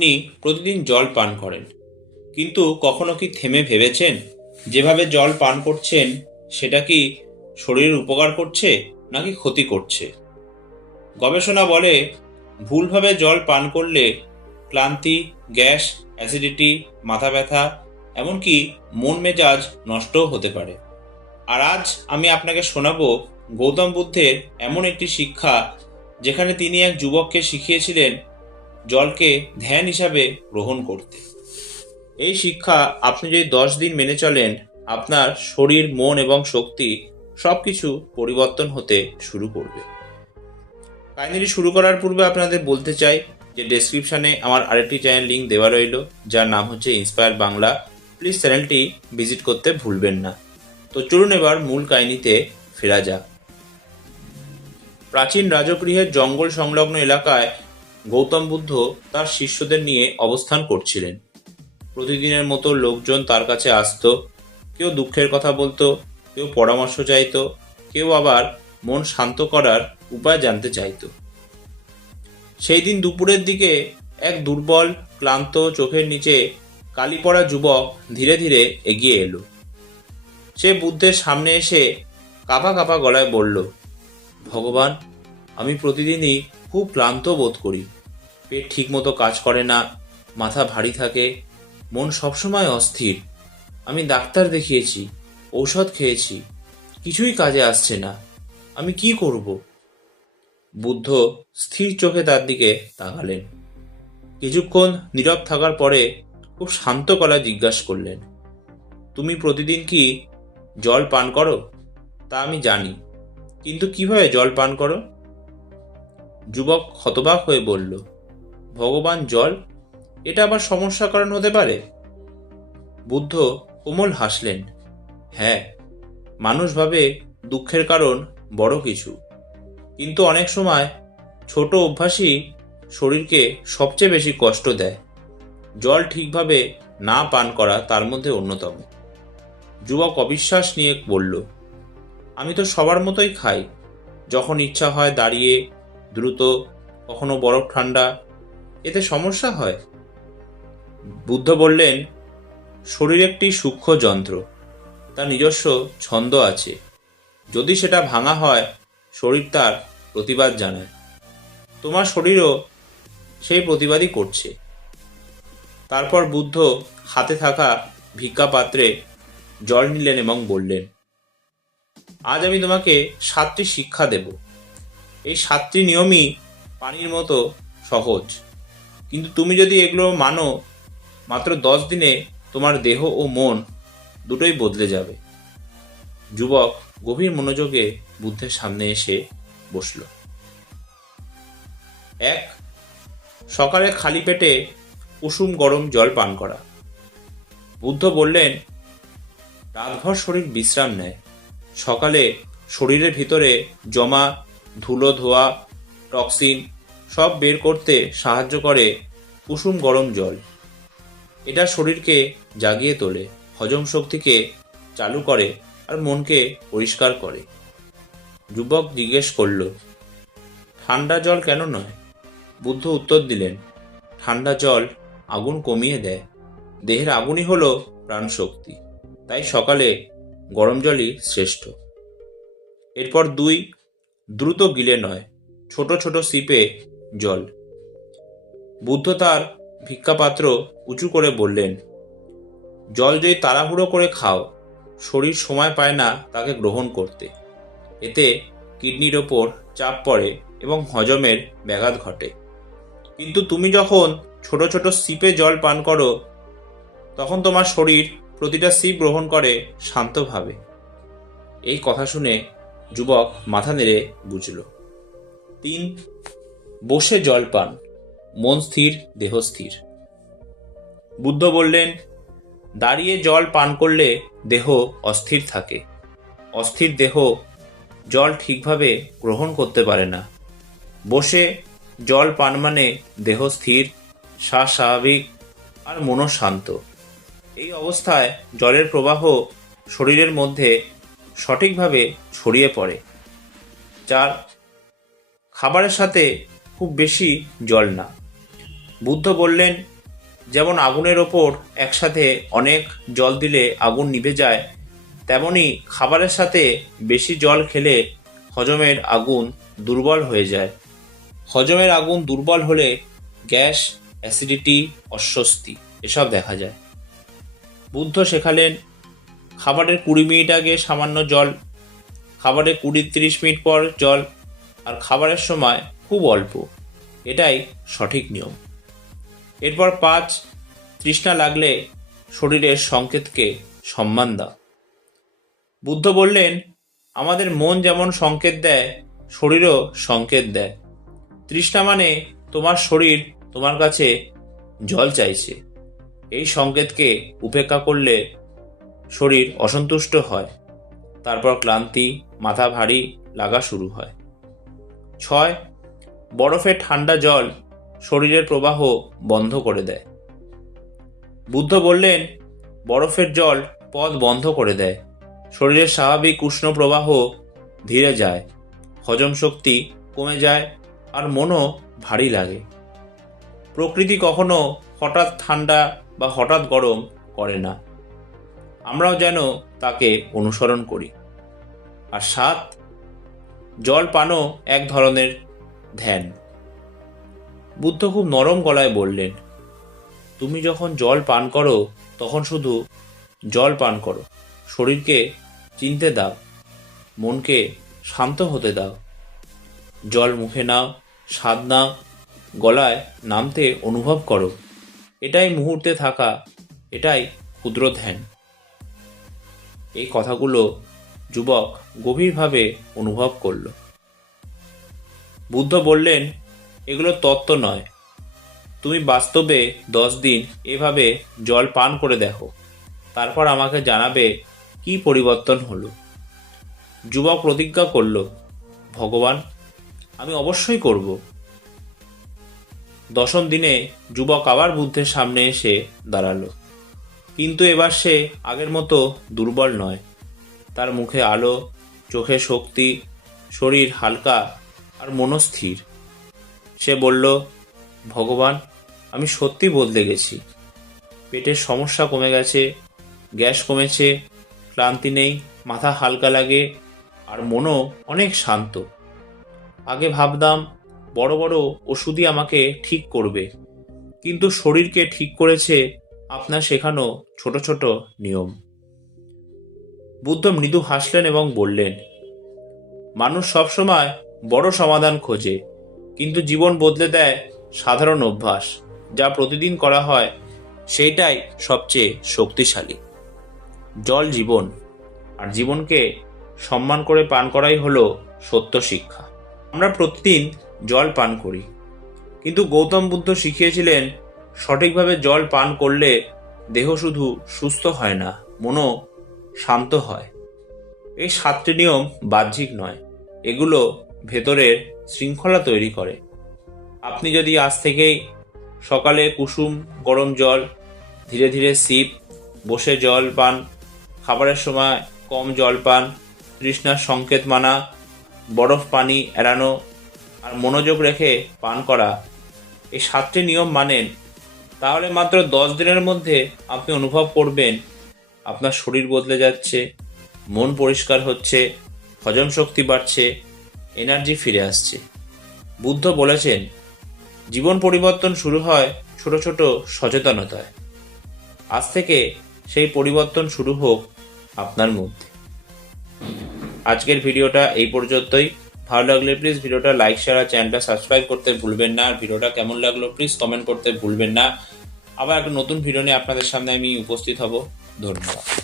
আপনি প্রতিদিন জল পান করেন, কিন্তু কখনো কি থেমে ভেবেছেন যেভাবে জল পান করছেন সেটা কি শরীরের উপকার করছে নাকি ক্ষতি করছে? গবেষণা বলে ভুলভাবে জল পান করলে ক্লান্তি, গ্যাস, অ্যাসিডিটি, মাথা ব্যথা, এমনকি মন মেজাজ নষ্টও হতে পারে। আর আজ আমি আপনাকে শোনাবো গৌতম বুদ্ধের এমন একটি শিক্ষা, যেখানে তিনি এক যুবককে শিখিয়েছিলেন জলকে ধ্যান হিসাবে গ্রহণ করতে। এই শিক্ষা আপনি যদি 10 দিন মেনে চলেন, আপনার শরীর, মন এবং শক্তি সবকিছু পরিবর্তন হতে শুরু করবে। কাহিনীটি শুরু করার পূর্বে আপনাদের বলতে চাই যে ডেসক্রিপশনে আমার আরেকটি চ্যানেল লিঙ্ক দেওয়া রইল, যার নাম হচ্ছে ইন্সপায়ার বাংলা। প্লিজ চ্যানেলটি ভিজিট করতে ভুলবেন না। তো চলুন এবার মূল কাহিনীতে ফেরা যাক। প্রাচীন রাজগৃহের জঙ্গল সংলগ্ন এলাকায় গৌতম বুদ্ধ তার শিষ্যদের নিয়ে অবস্থান করছিলেন। প্রতিদিনের মতো লোকজন তার কাছে আসতো। কেউ দুঃখের কথা বলতো, কেউ পরামর্শ চাইতো, কেউ আবার মন শান্ত করার উপায় জানতে চাইতো। সেই দিন দুপুরের দিকে এক দুর্বল, ক্লান্ত, চোখের নিচে কালি পড়া যুবক ধীরে ধীরে এগিয়ে এলো। সে বুদ্ধের সামনে এসে কাঁপা কাঁপা গলায় বলল, ভগবান, আমি প্রতিদিনই খুব ক্লান্ত বোধ করি। পেট ঠিকমতো কাজ করে না, মাথা ভারী থাকে, মন সবসময় অস্থির। আমি ডাক্তার দেখিয়েছি, ঔষধ খেয়েছি, কিছুই কাজে আসছে না। আমি কি করব? বুদ্ধ স্থির চোখে তার দিকে তাকালেন। কিছুক্ষণ নীরব থাকার পরে খুব শান্ত গলায় জিজ্ঞাসা করলেন, তুমি প্রতিদিন কি জল পান করো? তা আমি জানি, কিন্তু কিভাবে জল পান করো? যুবক হতবাক হয়ে বলল, ভগবান, জল? এটা আবার সমস্যার কারণ হতে পারে? বুদ্ধ কোমল হাসলেন, হ্যাঁ, মানুষ ভাবে দুঃখের কারণ বড় কিছু, কিন্তু অনেক সময় ছোট অভ্যাসই শরীরকে সবচেয়ে বেশি কষ্ট দেয়। জল ঠিকভাবে না পান করা তার মধ্যে অন্যতম। যুবক অবিশ্বাস নিয়ে বলল, আমি তো সবার মতোই খাই, যখন ইচ্ছা হয় দাঁড়িয়ে, দ্রুত, কখনো বরফ ঠান্ডা। এতে সমস্যা হয়? বুদ্ধ বললেন, শরীর একটি সূক্ষ্ম যন্ত্র, তার নিজস্ব ছন্দ আছে। যদি সেটা ভাঙা হয়, শরীর তার প্রতিবাদ জানায়। তোমার শরীরও সেই প্রতিবাদই করছে। তারপর বুদ্ধ হাতে থাকা ভিক্ষা পাত্রে জল নিলেন এবং বললেন, আজ আমি তোমাকে 7টি শিক্ষা দেব। এই 7টি নিয়মই পানির মতো সহজ, কিন্তু তুমি যদি এগুলো মানো, মাত্র 10 দিনে তোমার দেহ ও মন দুটোই বদলে যাবে। যুবক গভীর মনোযোগে বুদ্ধের সামনে এসে বসল। 1. সকালে খালি পেটে কুসুম গরম জল পান করা। বুদ্ধ বললেন, রাতভর শরীর বিশ্রাম নেয়। সকালে শরীরের ভিতরে জমা ধুলো, ধোয়া, টক্সিন সব বের করতে সাহায্য করে কুসুম গরম জল। এটা শরীরকে জাগিয়ে তোলে, হজম শক্তিকে চালু করে আর মনকে পরিষ্কার করে। যুবক জিজ্ঞেস করল, ঠান্ডা জল কেন নয়? বুদ্ধ উত্তর দিলেন, ঠান্ডা জল আগুন কমিয়ে দেয়। দেহের আগুনই হলো প্রাণশক্তি, তাই সকালে গরম জলই শ্রেষ্ঠ। এরপর 2, দ্রুত গিলে নয়, ছোট ছোট সিপে জল। বুদ্ধ তার ভিক্ষাপাত্র উঁচু করে বললেন, জল যদি তাড়াহুড়ো করে খাও, শরীর সময় পায় না তাকে গ্রহণ করতে। এতে কিডনির ওপর চাপ পড়ে এবং হজমের ব্যাঘাত ঘটে। কিন্তু তুমি যখন ছোট ছোট সিপে জল পান করো, তখন তোমার শরীর প্রতিটা সিপ গ্রহণ করে শান্তভাবে। এই কথা শুনে যুবক মাথা নেড়ে বুঝল। 3. বসে জল পান, মন স্থির, দেহ স্থির। বুদ্ধ বললেন, দাঁড়িয়ে জল পান করলে দেহ অস্থির থাকে। অস্থির দেহ জল ঠিকভাবে গ্রহণ করতে পারে না। বসে জল পান মানে দেহ স্থির, শ্বাস স্বাভাবিক আর মনও শান্ত। এই অবস্থায় জলের প্রবাহ শরীরের মধ্যে সঠিকভাবে ছড়িয়ে পড়ে। 4. খাবারের সাথে খুব বেশি জল না। বুদ্ধ বললেন, যেমন আগুনের ওপর একসাথে অনেক জল দিলে আগুন নিভে যায়, তেমনি খাবারের সাথে বেশি জল খেলে হজমের আগুন দুর্বল হয়ে যায়। হজমের আগুন দুর্বল হলে গ্যাস, অ্যাসিডিটি, অস্বস্তি এসব দেখা যায়। বুদ্ধ শেখালেন, খাবারের 20 মিনিট আগে সামান্য জল, খাবারের 20-30 মিনিট পর জল, আর খাবারের সময় খুব অল্প। এটাই সঠিক নিয়ম। এরপর 5, তৃষ্ণা লাগলে শরীরের সংকেতকে সম্মান দাও। বুদ্ধ বললেন, আমাদের মন যেমন সংকেত দেয়, শরীরও সংকেত দেয়। তৃষ্ণা মানে তোমার শরীর তোমার কাছে জল চাইছে। এই সংকেতকে উপেক্ষা করলে শরীর অসন্তুষ্ট হয়, তারপর ক্লান্তি, মাথা ভারী লাগা শুরু হয়। 6, বরফের ঠান্ডা জল শরীরের প্রবাহ বন্ধ করে দেয়। বুদ্ধ বললেন, বরফের জল পথ বন্ধ করে দেয়, শরীরের স্বাভাবিক উষ্ণ প্রবাহ ধীরে যায়, হজম শক্তি কমে যায়, আর মনও ভারী লাগে। প্রকৃতি কখনো হঠাৎ ঠান্ডা বা হঠাৎ গরম করে না, আমরাও যেন তাকে অনুসরণ করি। আর 7, জল পানও এক ধরনের ধ্যান। বুদ্ধ খুব নরম গলায় বললেন, তুমি যখন জল পান করো তখন শুধু জল পান করো, শরীরকে চিনতে দাও, মনকে শান্ত হতে দাও। জল মুখে নাও, স্বাদ নাও, গলায় নামতে অনুভব করো। এটাই মুহূর্তে থাকা, এটাই ক্ষুদ্র ধ্যান। এই কথাগুলো যুবক গভীরভাবে অনুভব করল। বুদ্ধ বললেন, এগুলো তত্ত্ব নয়, তুমি বাস্তবে 10 দিন এভাবে জল পান করে দেখো, তারপর আমাকে জানাবে কি পরিবর্তন হলো। যুবক প্রতিজ্ঞা করল, ভগবান, আমি অবশ্যই করব। 10ম দিনে যুবক আবার বুদ্ধের সামনে এসে দাঁড়ালো, কিন্তু এবার সে আগের মতো দুর্বল নয়। তার মুখে আলো, চোখে শক্তি, শরীর হালকা আর মনস্থির। সে বলল, ভগবান, আমি সত্যি বদলে গেছি। পেটের সমস্যা কমে গেছে, গ্যাস কমেছে, ক্লান্তি নেই, মাথা হালকা লাগে, আর মনও অনেক শান্ত। আগে ভাবতাম বড় বড় ওষুধই আমাকে ঠিক করবে, কিন্তু শরীরকে ঠিক করেছে আপনার শেখানো ছোট ছোট নিয়ম। বুদ্ধ মৃদু হাসলেন এবং বললেন, মানুষ সবসময় বড় সমাধান খোঁজে, কিন্তু জীবন বদলে দেয় সাধারণ অভ্যাস। যা প্রতিদিন করা হয় সেইটাই সবচেয়ে শক্তিশালী। জল জীবন, আর জীবনকে সম্মান করে পান করাই হলো সত্য শিক্ষা। আমরা প্রতিদিন জল পান করি, কিন্তু গৌতম বুদ্ধ শিখিয়েছিলেন, সঠিকভাবে জল পান করলে দেহ শুধু সুস্থ হয় না, মনও শান্ত হয়। এই 7টি নিয়ম বাহ্যিক নয়, এগুলো ভেতরের শৃঙ্খলা তৈরি করে। আপনি যদি আজ থেকেই সকালে কুসুম গরম জল, ধীরে ধীরে সিপ, বসে জল পান, খাবারের সময় কম জল পান, তৃষ্ণার সংকেত মানা, বরফ পানি এড়ানো, আর মনোযোগ রেখে পান করা, এই 7টি নিয়ম মানেন, তাহলে মাত্র 10 দিনের মধ্যে আপনি অনুভব করবেন আপনার শরীর বদলে যাচ্ছে, মন পরিষ্কার হচ্ছে, হজম শক্তি বাড়ছে, এনার্জি ফিরে আসছে। বুদ্ধ বলেছেন, জীবন পরিবর্তন শুরু হয় ছোট ছোট সচেতনতায়। আজ থেকে সেই পরিবর্তন শুরু হোক আপনার মধ্যে। আজকের ভিডিওটা এই পর্যন্তই। ভালো লাগলে প্লিজ ভিডিওটা লাইক, শেয়ার আর চ্যানেলটা সাবস্ক্রাইব করতে ভুলবেন না। আর ভিডিওটা কেমন লাগলো প্লিজ কমেন্ট করতে ভুলবেন না। আবার একটা নতুন ভিডিও নিয়ে আপনাদের সামনে আমি উপস্থিত হব। ধন্যবাদ।